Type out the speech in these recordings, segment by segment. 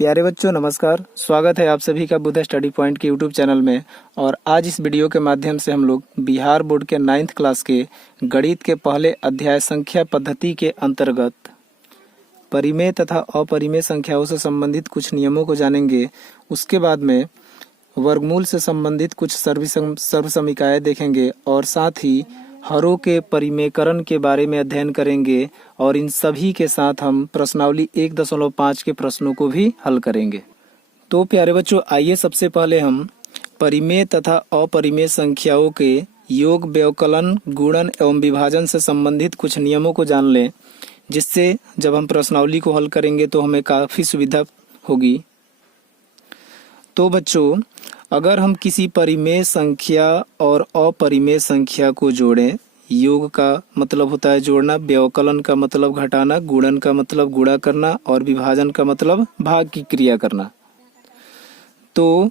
प्यारे बच्चों नमस्कार। स्वागत है आप सभी का बुद्ध स्टडी पॉइंट के यूट्यूब चैनल में। और आज इस वीडियो के माध्यम से हम लोग बिहार बोर्ड के 9th क्लास के गणित के पहले अध्याय संख्या पद्धति के अंतर्गत परिमेय तथा अपरिमेय संख्याओं से संबंधित कुछ नियमों को जानेंगे। उसके बाद में वर्गमूल से संबंधित कुछ सर्वसमीकाएं देखेंगे और साथ ही हरों के परिमेयकरण के बारे में अध्ययन करेंगे और इन सभी के साथ हम प्रश्नावली 1.5 के प्रश्नों को भी हल करेंगे। तो प्यारे बच्चों आइए सबसे पहले हम परिमेय तथा अपरिमेय संख्याओं के योग, व्यवकलन, गुणन एवं विभाजन से संबंधित कुछ नियमों को जान लें, जिससे जब हम प्रश्नावली को हल करेंगे तो हमें काफ़ी सुविधा होगी। तो बच्चों अगर हम किसी परिमेय संख्या और अपरिमेय संख्या को जोड़ें, योग का मतलब होता है जोड़ना, व्यवकलन का मतलब घटाना, गुणन का मतलब गुणा करना और विभाजन का मतलब भाग की क्रिया करना। तो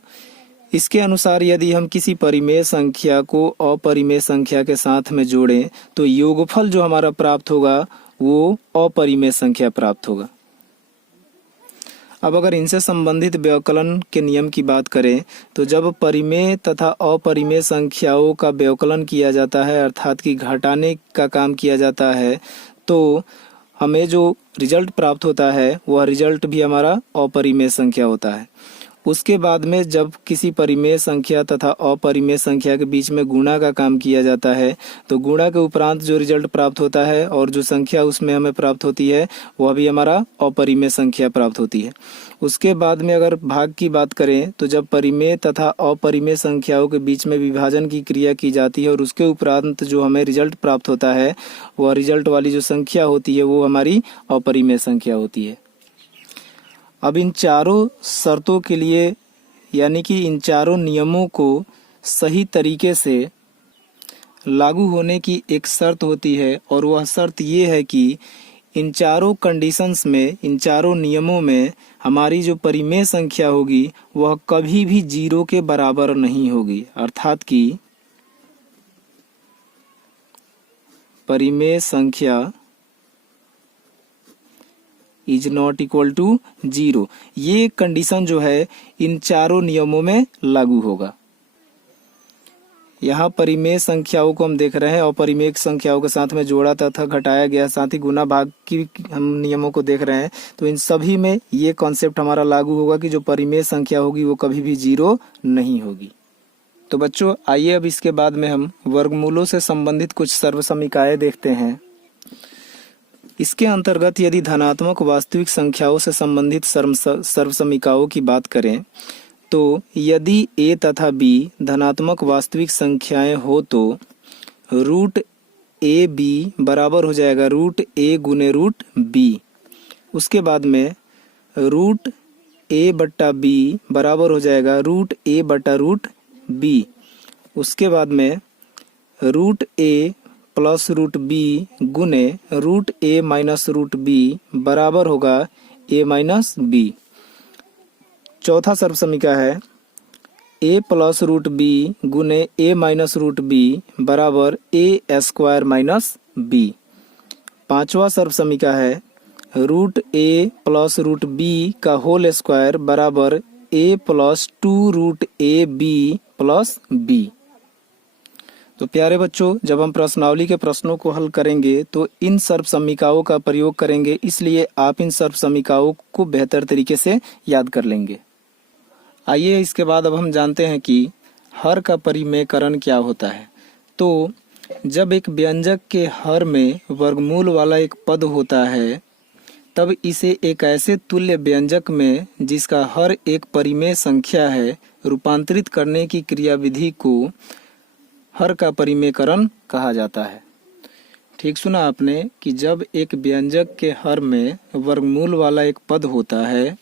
इसके अनुसार यदि हम किसी परिमेय संख्या को अपरिमेय संख्या के साथ में जोड़ें तो योगफल जो हमारा प्राप्त होगा वो अपरिमेय संख्या प्राप्त होगा। अब अगर इनसे संबंधित व्यवकलन के नियम की बात करें तो जब परिमेय तथा अपरिमेय संख्याओं का व्यवकलन किया जाता है, अर्थात कि घटाने का काम किया जाता है, तो हमें जो रिजल्ट प्राप्त होता है वह रिजल्ट भी हमारा अपरिमेय संख्या होता है। उसके बाद में जब किसी परिमेय संख्या तथा अपरिमेय संख्या के बीच में गुणा का काम किया जाता है तो गुणा के उपरांत जो रिजल्ट प्राप्त होता है और जो संख्या उसमें हमें प्राप्त होती है वह भी हमारा अपरिमेय संख्या प्राप्त होती है। उसके बाद में अगर भाग की बात करें तो जब परिमेय तथा अपरिमेय संख्याओं के बीच में विभाजन की क्रिया की जाती है और उसके उपरांत जो हमें रिजल्ट प्राप्त होता है वह रिजल्ट वाली जो संख्या होती है वो हमारी अपरिमेय संख्या होती है। अब इन चारों शर्तों के लिए यानी कि इन चारों नियमों को सही तरीके से लागू होने की एक शर्त होती है और वह शर्त ये है कि इन चारों कंडीशंस में, इन चारों नियमों में हमारी जो परिमेय संख्या होगी वह कभी भी 0 के बराबर नहीं होगी, अर्थात कि परिमेय संख्या इज नॉट इक्वल टू 0। ये कंडीशन जो है इन चारों नियमों में लागू होगा। यहाँ परिमेय संख्याओं को हम देख रहे हैं और परिमेय संख्याओं के साथ में जोड़ा तथा घटाया गया, साथ ही गुना भाग की हम नियमों को देख रहे हैं। तो इन सभी में ये कॉन्सेप्ट हमारा लागू होगा कि जो परिमेय संख्या होगी वो कभी भी 0 नहीं होगी। तो बच्चों आइए अब इसके बाद में हम वर्गमूलों से संबंधित कुछ सर्वसमीकाएं देखते हैं। इसके अंतर्गत यदि धनात्मक वास्तविक संख्याओं से संबंधित सर्वसमीकाओं की बात करें तो यदि a तथा b धनात्मक वास्तविक संख्याएं हो तो रूट ए बी बराबर हो जाएगा रूट a गुने रूट b। उसके बाद में रूट a बट्टा b बराबर हो जाएगा रूट a बट्टा रूट b। उसके बाद में root a plus root B गुने root A minus root B बराबर होगा ए माइनस बी। चौथा सर्वसमीका है ए प्लस रूट बी गुने ए माइनस रूट बी बराबर ए स्क्वायर माइनस बी। पांचवा सर्वसमीका है root A plus root B का होल स्क्वायर बराबर A plus 2 root A B plus B. तो प्यारे बच्चों जब हम प्रश्नावली के प्रश्नों को हल करेंगे तो इन सर्वसमीकाओं का प्रयोग करेंगे, इसलिए आप इन सर्वसमीकाओं को बेहतर तरीके से याद कर लेंगे। आइए इसके बाद अब हम जानते हैं कि हर का परिमेयकरण क्या होता है। तो जब एक व्यंजक के हर में वर्गमूल वाला एक पद होता है तब इसे एक ऐसे तुल्य व्यंजक में जिसका हर एक परिमेय संख्या है रूपांतरित करने की क्रियाविधि को हर का परिमेयकरण कहा जाता है। ठीक सुना आपने कि जब एक व्यंजक के हर में वर्गमूल वाला एक पद होता है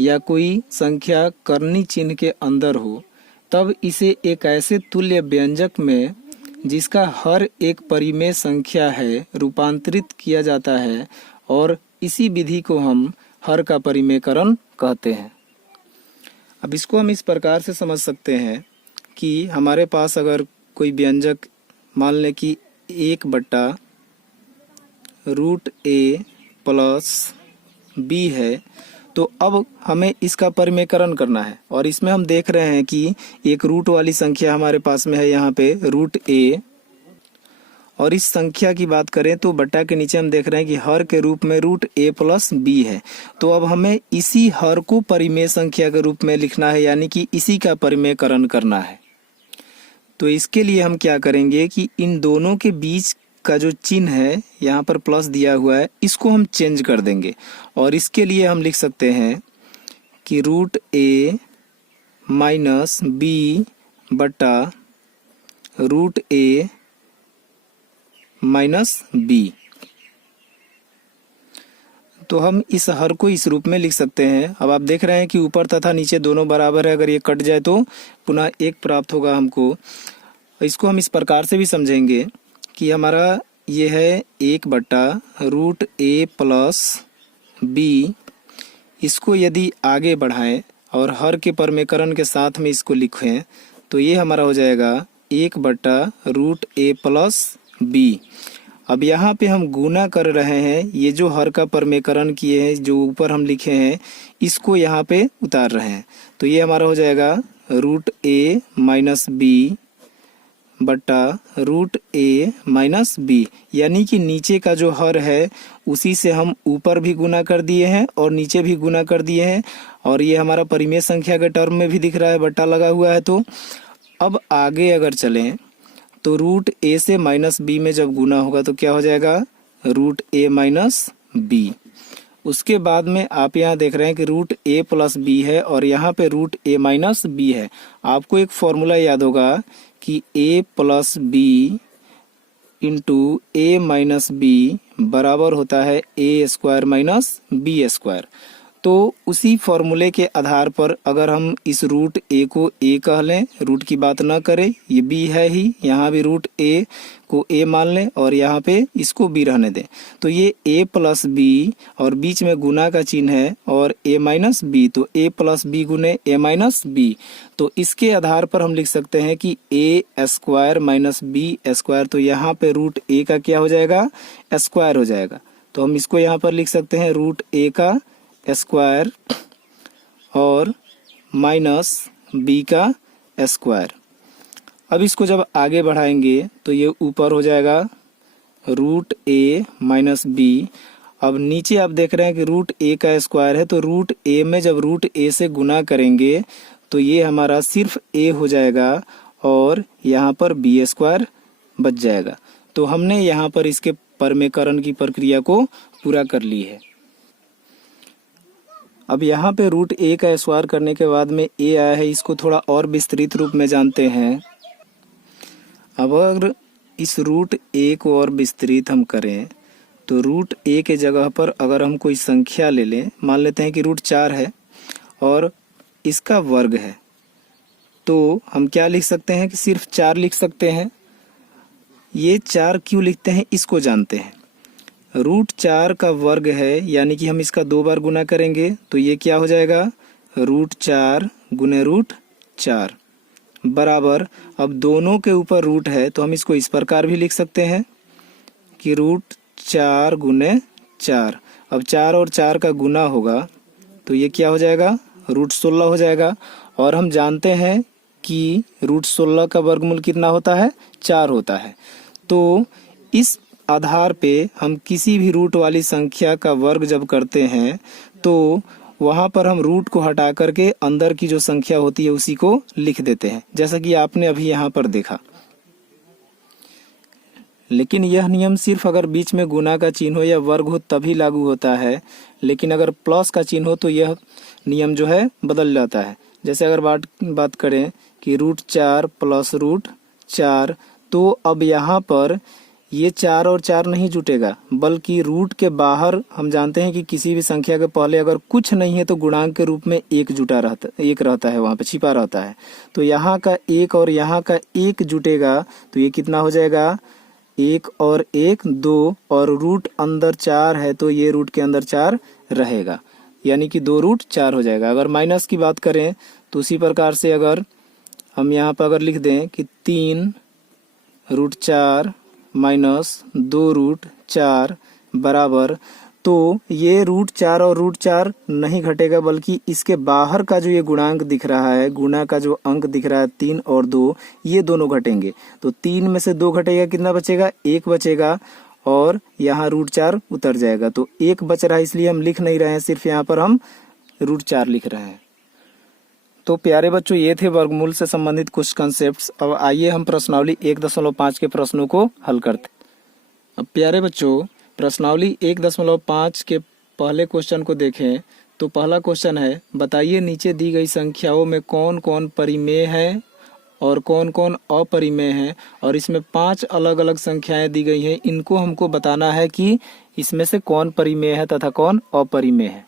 या कोई संख्या करनी चिन्ह के अंदर हो तब इसे एक ऐसे तुल्य व्यंजक में जिसका हर एक परिमेय संख्या है रूपांतरित किया जाता है और इसी विधि को हम हर का परिमेयकरण कहते हैं। अब इसको हम इस प्रकार से समझ सकते हैं कि हमारे पास अगर कोई व्यंजक मान लें कि 1 बट्टा रूट ए प्लस बी है तो अब हमें इसका परिमेयकरण करना है और इसमें हम देख रहे हैं कि एक रूट वाली संख्या हमारे पास में है यहाँ पे रूट ए, और इस संख्या की बात करें तो बट्टा के नीचे हम देख रहे हैं कि हर के रूप में रूट ए प्लस बी है। तो अब हमें इसी हर को परिमेय संख्या के रूप में लिखना है, यानी कि इसी का परिमेयकरण करना है। तो इसके लिए हम क्या करेंगे कि इन दोनों के बीच का जो चिन्ह है यहाँ पर प्लस दिया हुआ है, इसको हम चेंज कर देंगे और इसके लिए हम लिख सकते हैं कि रूट ए माइनस बी बटा रूट ए माइनस बी। तो हम इस हर को इस रूप में लिख सकते हैं। अब आप देख रहे हैं कि ऊपर तथा नीचे दोनों बराबर है, अगर ये कट जाए तो पुनः एक प्राप्त होगा हमको। इसको हम इस प्रकार से भी समझेंगे कि हमारा ये है 1/रूट ए प्लस बी। इसको यदि आगे बढ़ाएं और हर के परिमेयकरण के साथ में इसको लिखें तो ये हमारा हो जाएगा 1/रूट ए प्लस बी। अब यहाँ पे हम गुना कर रहे हैं, ये जो हर का परिमेयकरण किए हैं जो ऊपर हम लिखे हैं इसको यहाँ पे उतार रहे हैं। तो ये हमारा हो जाएगा रूट ए माइनस बी बटा रूट ए माइनस बी, यानी कि नीचे का जो हर है उसी से हम ऊपर भी गुना कर दिए हैं और नीचे भी गुना कर दिए हैं, और ये हमारा परिमेय संख्या के टर्म में भी दिख रहा है, बट्टा लगा हुआ है। तो अब आगे अगर चलें तो रूट ए से माइनस बी में जब गुना होगा तो क्या हो जाएगा रूट ए माइनस बी। उसके बाद में आप यहाँ देख रहे हैं कि रूट ए प्लस बी है और यहाँ पे रूट ए माइनस बी है। आपको एक फॉर्मूला याद होगा कि ए प्लस बी इंटू ए माइनस बी बराबर होता है ए स्क्वायर माइनस बी स्क्वायर। तो उसी फॉर्मूले के आधार पर अगर हम इस रूट ए को ए कह लें, रूट की बात ना करें, ये बी है ही, यहाँ भी रूट ए को ए मान लें और यहाँ पे इसको बी रहने दें, तो ये ए प्लस बी और बीच में गुना का चिन्ह है और ए माइनस बी, तो ए प्लस बी गुने ए माइनस बी। तो इसके आधार पर हम लिख सकते हैं कि ए स्क्वायर माइनस बी स्क्वायर। तो यहाँ पे रूट ए का क्या हो जाएगा स्क्वायर हो जाएगा। तो हम इसको यहाँ पर लिख सकते हैं रूट ए का स्क्वायर और माइनस बी का स्क्वायर। अब इसको जब आगे बढ़ाएंगे तो ये ऊपर हो जाएगा रूट ए माइनस बी। अब नीचे आप देख रहे हैं कि रूट ए का स्क्वायर है, तो रूट ए में जब रूट ए से गुना करेंगे तो ये हमारा सिर्फ ए हो जाएगा और यहाँ पर बी स्क्वायर बच जाएगा। तो हमने यहाँ पर इसके परिमेयकरण की प्रक्रिया को पूरा कर ली है। अब यहाँ पे रूट ए का स्क्वायर करने के बाद में ए आया है, इसको थोड़ा और विस्तृत रूप में जानते हैं। अब अगर इस रूट ए को और विस्तृत हम करें तो रूट ए के जगह पर अगर हम कोई संख्या ले लें, मान लेते हैं कि रूट 4 है और इसका वर्ग है, तो हम क्या लिख सकते हैं कि सिर्फ 4 लिख सकते हैं। ये 4 क्यों लिखते हैं इसको जानते हैं। रूट 4 का वर्ग है, यानी कि हम इसका 2 बार गुना करेंगे तो ये क्या हो जाएगा रूट 4 गुने रूट 4 बराबर, अब दोनों के ऊपर रूट है तो हम इसको इस प्रकार भी लिख सकते हैं कि रूट 4 गुने 4। अब 4 और 4 का गुना होगा तो ये क्या हो जाएगा रूट 16 हो जाएगा। और हम जानते हैं कि रूट 16 का वर्गमूल कितना होता है 4 होता है। तो इस आधार पे हम किसी भी रूट वाली संख्या का वर्ग जब करते हैं तो वहां पर हम रूट को हटा करके अंदर की जो संख्या होती है उसी को लिख देते हैं, जैसा कि आपने अभी यहाँ पर देखा। लेकिन यह नियम सिर्फ अगर बीच में गुना का चिन्ह हो या वर्ग हो तभी लागू होता है, लेकिन अगर प्लस का चिन्ह हो तो यह नियम जो है बदल जाता है। जैसे अगर बात करें कि रूट 4 प्लस रूट 4, तो अब यहाँ पर ये 4 और 4 नहीं जुटेगा, बल्कि रूट के बाहर हम जानते हैं कि किसी भी संख्या के पहले अगर कुछ नहीं है तो गुणांक के रूप में एक रहता है, वहां पे छिपा रहता है। तो यहाँ का 1 और यहाँ का 1 जुटेगा तो ये कितना हो जाएगा 1 और 1 2, और रूट अंदर 4 है तो ये रूट के अंदर 4 रहेगा, यानी कि 2 रूट 4 हो जाएगा। अगर माइनस की बात करें तो उसी प्रकार से अगर हम यहाँ पर अगर लिख दें कि 3 रूट 4 माइनस 2 रूट 4 बराबर, तो ये √4 और √4 नहीं घटेगा, बल्कि इसके बाहर का जो ये गुणांक दिख रहा है, गुणा का जो अंक दिख रहा है 3 और 2, ये दोनों घटेंगे। तो 3 में से 2 घटेगा, कितना बचेगा? 1 बचेगा, और यहाँ √4 उतर जाएगा। तो 1 बच रहा है, इसलिए हम लिख नहीं रहे हैं, सिर्फ यहाँ पर हम √4 लिख रहे हैं। तो प्यारे बच्चों, ये थे वर्गमूल से संबंधित कुछ कंसेप्ट्स। अब आइए हम प्रश्नावली 1.5 के प्रश्नों को हल करते। अब प्यारे बच्चों, प्रश्नावली 1.5 के पहले क्वेश्चन को देखें तो पहला क्वेश्चन है, बताइए नीचे दी गई संख्याओं में कौन कौन परिमेय है और कौन कौन अपरिमेय है। और इसमें 5 अलग अलग संख्याएं दी गई हैं, इनको हमको बताना है कि इसमें से कौन परिमेय है तथा कौन अपरिमेय है।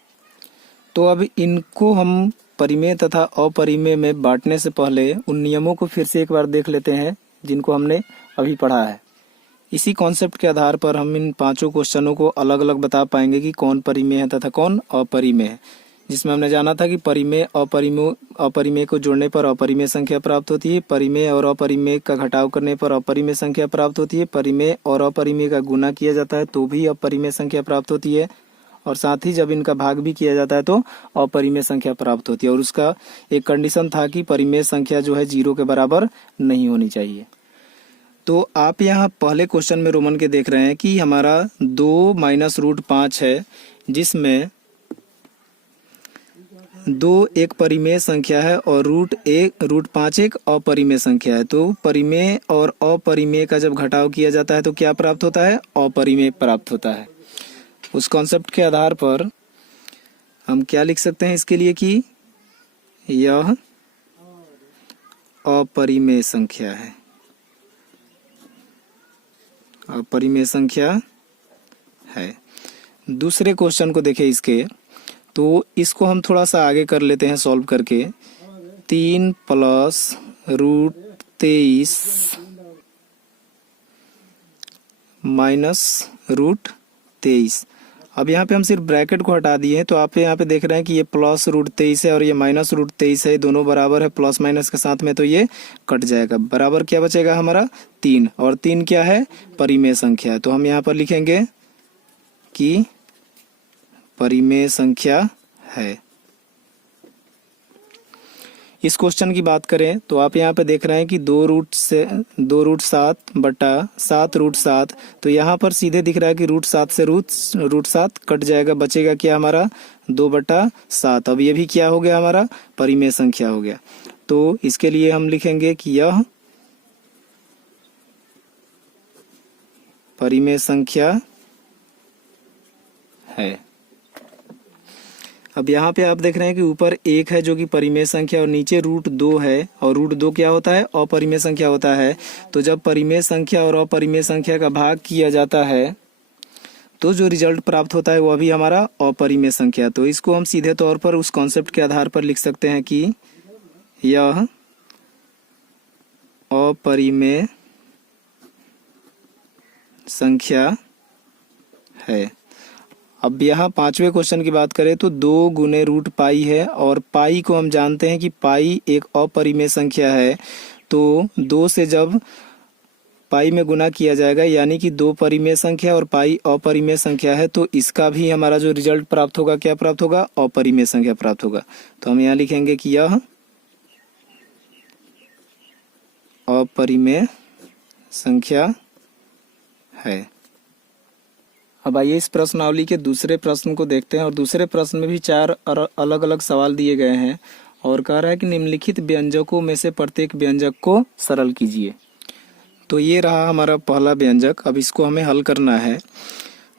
तो अब इनको हम परिमेय तथा अपरिमेय में बांटने से पहले उन नियमों को फिर से एक बार देख लेते हैं जिनको हमने अभी पढ़ा है। इसी कॉन्सेप्ट के आधार पर हम इन 5 क्वेश्चनों को अलग अलग बता पाएंगे कि कौन परिमेय है तथा कौन अपरिमेय है। जिसमें हमने जाना था कि परिमेय अपरिमेय को जोड़ने पर अपरिमेय संख्या प्राप्त होती है, परिमेय और अपरिमेय का घटाव करने पर अपरिमेय संख्या प्राप्त होती है, परिमेय और अपरिमेय का गुना किया जाता है तो भी अपरिमेय संख्या प्राप्त होती है, और साथ ही जब इनका भाग भी किया जाता है तो अपरिमेय संख्या प्राप्त होती है। और उसका एक कंडीशन था कि परिमेय संख्या जो है 0 के बराबर नहीं होनी चाहिए। तो आप यहाँ पहले क्वेश्चन में रोमन के देख रहे हैं कि हमारा 2 - √5 है, जिसमें 2 एक परिमेय संख्या है और √5 एक अपरिमेय संख्या है। तो परिमेय और अपरिमेय का जब घटाव किया जाता है तो क्या प्राप्त होता है? अपरिमेय प्राप्त होता है। उस कॉन्सेप्ट के आधार पर हम क्या लिख सकते हैं इसके लिए कि यह अपरिमेय संख्या है, अपरिमेय संख्या है। दूसरे क्वेश्चन को देखें इसके, तो इसको हम थोड़ा सा आगे कर लेते हैं सॉल्व करके। 3 + √23 -√23। अब यहाँ पे हम सिर्फ ब्रैकेट को हटा दिए हैं, तो आप यहाँ पे देख रहे हैं कि ये +√23 है और ये -√23 है, दोनों बराबर है प्लस माइनस के साथ में, तो ये कट जाएगा। बराबर क्या बचेगा हमारा? 3, और 3 क्या है? परिमेय संख्या है। तो हम यहाँ पर लिखेंगे कि परिमेय संख्या है। इस क्वेश्चन की बात करें तो आप यहाँ पे देख रहे हैं कि 2√7 बटा 7√7, तो यहाँ पर सीधे दिख रहा है कि √7 से √7 कट जाएगा, बचेगा क्या हमारा? 2/7। अब ये भी क्या हो गया हमारा? परिमेय संख्या हो गया। तो इसके लिए हम लिखेंगे कि यह परिमेय संख्या है। अब यहाँ पे आप देख रहे हैं कि ऊपर 1 है जो कि परिमेय संख्या, और नीचे √2 है, और √2 क्या होता है? अपरिमेय संख्या होता है। तो जब परिमेय संख्या और अपरिमेय संख्या का भाग किया जाता है तो जो रिजल्ट प्राप्त होता है वह भी हमारा अपरिमेय संख्या। तो इसको हम सीधे तौर पर उस कॉन्सेप्ट के आधार पर लिख सकते हैं कि यह अपरिमेय संख्या है। अब यहाँ 5वें क्वेश्चन की बात करें तो 2 × √π है, और पाई को हम जानते हैं कि पाई एक अपरिमेय संख्या है। तो 2 से जब पाई में गुना किया जाएगा, यानी कि 2 परिमेय संख्या और पाई अपरिमेय संख्या है, तो इसका भी हमारा जो रिजल्ट प्राप्त होगा क्या प्राप्त होगा? अपरिमेय संख्या प्राप्त होगा। तो हम यहाँ लिखेंगे कि यह अपरिमेय संख्या है। अब आइए इस प्रश्नावली के दूसरे प्रश्न को देखते हैं, और दूसरे प्रश्न में भी 4 अलग अलग सवाल दिए गए हैं, और कह रहा है कि निम्नलिखित व्यंजकों में से प्रत्येक व्यंजक को सरल कीजिए। तो ये रहा हमारा पहला व्यंजक। अब इसको हमें हल करना है।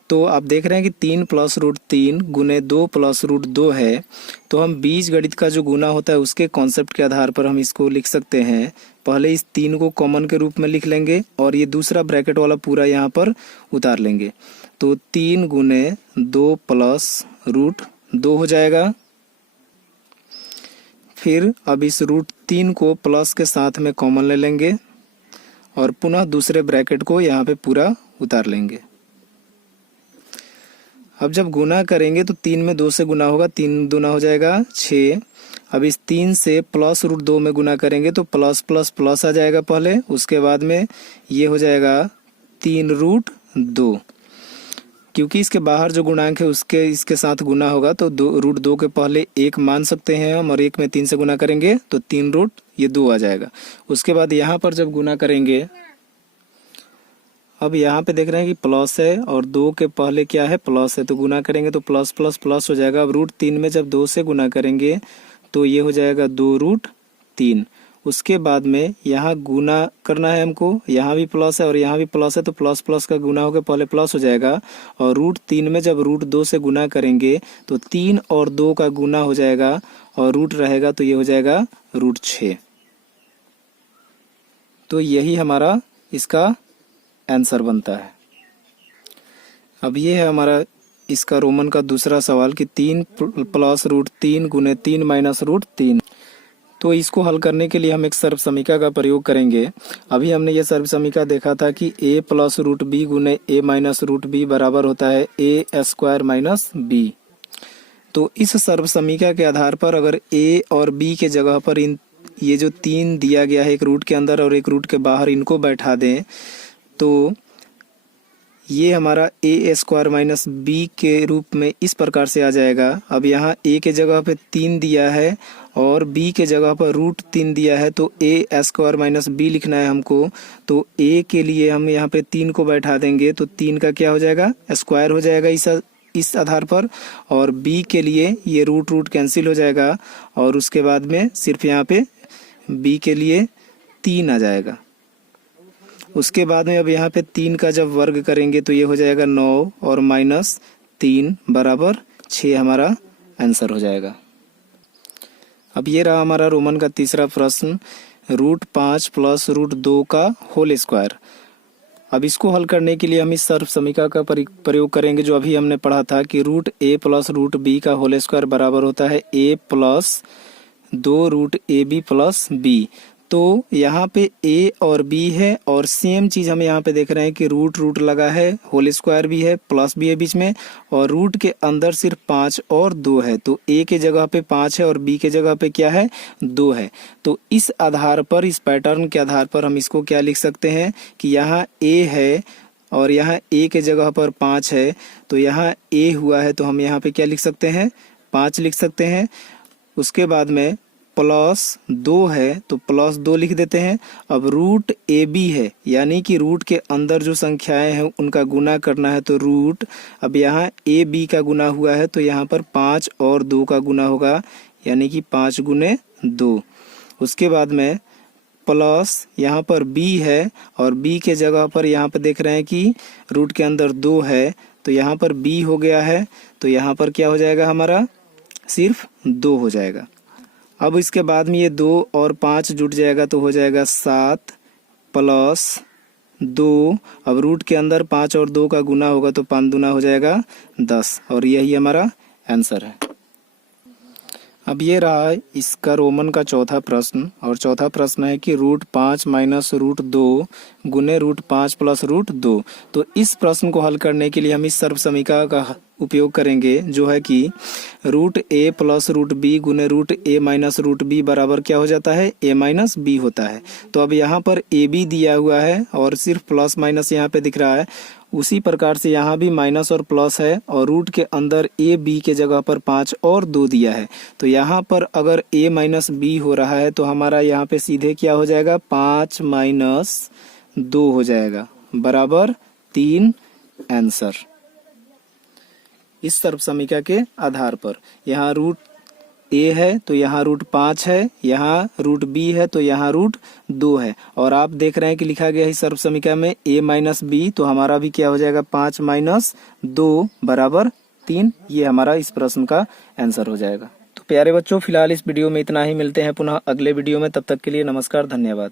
तो आप देख रहे हैं कि 3 + √3 × 2 + √2 है। तो हम बीजगणित का जो गुना होता है उसके कॉन्सेप्ट के आधार पर हम इसको लिख सकते हैं। पहले इस 3 को कॉमन के रूप में लिख लेंगे, और ये दूसरा ब्रैकेट वाला पूरा यहाँ पर उतार लेंगे। तो 3 × 2 + √2 हो जाएगा। फिर अब इस √3 को प्लस के साथ में कॉमन ले लेंगे, और पुनः दूसरे ब्रैकेट को यहाँ पे पूरा उतार लेंगे। अब जब गुना करेंगे तो 3 में 2 से गुना होगा, 3 दूना हो जाएगा 6। अब इस 3 से प्लस √2 में गुना करेंगे तो प्लस प्लस प्लस आ जाएगा पहले, उसके बाद में ये हो जाएगा 3 √2। क्योंकि इसके बाहर जो गुणांक है उसके इसके साथ गुना होगा तो रूट 2 के पहले 1 मान सकते हैं हम, और 1 में 3 से गुना करेंगे तो 3 रूट ये 2 आ जाएगा। उसके बाद यहाँ पर जब गुना करेंगे, अब यहाँ पे देख रहे हैं कि प्लस है और 2 के पहले क्या है, प्लस है, तो गुना करेंगे तो प्लस प्लस प्लस हो जाएगा। अब रूट 3 में जब 2 से गुना करेंगे तो ये हो जाएगा 2 रूट 3। उसके बाद में यहाँ गुना करना है हमको, यहाँ भी प्लस है और यहाँ भी प्लस है, तो प्लस प्लस का गुना होकर पहले प्लस हो जाएगा। और रूट 3 में जब रूट 2 से गुना करेंगे तो 3 और 2 का गुना हो जाएगा और रूट रहेगा तो ये हो जाएगा रूट 6। तो यही हमारा इसका आंसर बनता है। अब ये है हमारा इसका रोमन का दूसरा सवाल कि 3 प्लस रूट 3 गुने 3 माइनस रूट 3। तो इसको हल करने के लिए हम एक सर्वसमीका का प्रयोग करेंगे। अभी हमने ये सर्वसमीका देखा था कि a प्लस रूट बी गुने a माइनस रूट बी बराबर होता है a स्क्वायर माइनस b। तो इस सर्वसमीका के आधार पर अगर a और b के जगह पर ये जो 3 दिया गया है, एक रूट के अंदर और एक रूट के बाहर, इनको बैठा दें तो ये हमारा a स्क्वायर माइनस b के रूप में इस प्रकार से आ जाएगा। अब यहाँ a के जगह पे 3 दिया है और b के जगह पर रूट 3 दिया है, तो a स्क्वायर माइनस b लिखना है हमको। तो a के लिए हम यहाँ पे 3 को बैठा देंगे तो 3 का क्या हो जाएगा, स्क्वायर हो जाएगा इस आधार पर। और b के लिए ये रूट रूट कैंसिल हो जाएगा और उसके बाद में सिर्फ यहाँ पे b के लिए 3 आ जाएगा। उसके बाद में अब यहाँ पे 3 का जब वर्ग करेंगे तो ये हो जाएगा 9 और माइनस 3 बराबर 6 हमारा आंसर हो जाएगा। अब ये रहा हमारा रोमन का तीसरा प्रश्न, रूट 5 प्लस रूट 2 का होल स्क्वायर। अब इसको हल करने के लिए हम इस सर्वसमीका का प्रयोग करेंगे जो अभी हमने पढ़ा था कि root a plus root b का होल स्क्वायर बराबर होता है a plus 2 root A B plus b। तो यहाँ पे a और b है और सेम चीज हम यहाँ पे देख रहे हैं कि रूट रूट लगा है, होल स्क्वायर भी है, प्लस भी है बीच में, और रूट के अंदर सिर्फ 5 और 2 है। तो a के जगह पे 5 है और b के जगह पे क्या है, 2 है। तो इस आधार पर, इस पैटर्न के आधार पर हम इसको क्या लिख सकते हैं कि यहाँ a है और यहाँ a के जगह पर 5 है, तो यहाँ a हुआ है तो हम यहाँ पे क्या लिख सकते हैं, 5 लिख सकते हैं। उसके बाद में प्लस 2 है तो प्लस 2 लिख देते हैं। अब रूट ए बी है, यानी कि रूट के अंदर जो संख्याएं हैं उनका गुना करना है, तो रूट, अब यहाँ ए बी का गुना हुआ है तो यहाँ पर 5 और 2 का गुना होगा, यानी कि 5 गुने 2। उसके बाद में प्लस यहाँ पर b है और b के जगह पर यहाँ पर देख रहे हैं कि रूट के अंदर 2 है तो यहाँ पर b हो गया है, तो यहाँ पर क्या हो जाएगा, हमारा सिर्फ 2 हो जाएगा। अब इसके बाद में ये 2 और 5 जुट जाएगा तो हो जाएगा 7 प्लस 2। अब रूट के अंदर 5 और 2 का गुना होगा तो 5 दूना हो जाएगा 10, और यही हमारा आंसर है। अब ये रहा इसका रोमन का चौथा प्रश्न, और चौथा प्रश्न है कि रूट 5 माइनस रूट 2 गुने रूट 5 प्लस रूट 2। तो इस प्रश्न को हल करने के लिए हम इस सर्वसमीका का उपयोग करेंगे जो है कि root a plus root b गुने root a minus root b बराबर क्या हो जाता है, a माइनस b होता है। तो अब यहाँ पर a b दिया हुआ है और सिर्फ प्लस माइनस यहाँ पे दिख रहा है, उसी प्रकार से यहाँ भी माइनस और प्लस है और रूट के अंदर a b के जगह पर 5 और 2 दिया है। तो यहाँ पर अगर a माइनस b हो रहा है तो हमारा यहाँ पे सीधे क्या हो जाएगा, 5 माइनस 2 हो जाएगा बराबर 3 आंसर। इस सर्वसमीका के आधार पर यहाँ रूट a है तो यहाँ रूट 5 है, यहाँ रूट b है तो यहाँ रूट 2 है, और आप देख रहे हैं कि लिखा गया है इस सर्वसमीका में a माइनस b, तो हमारा भी क्या हो जाएगा, 5 माइनस 2 बराबर 3। ये हमारा इस प्रश्न का आंसर हो जाएगा। तो प्यारे बच्चों, फिलहाल इस वीडियो में इतना ही, मिलते हैं पुनः अगले वीडियो में, तब तक के लिए नमस्कार, धन्यवाद।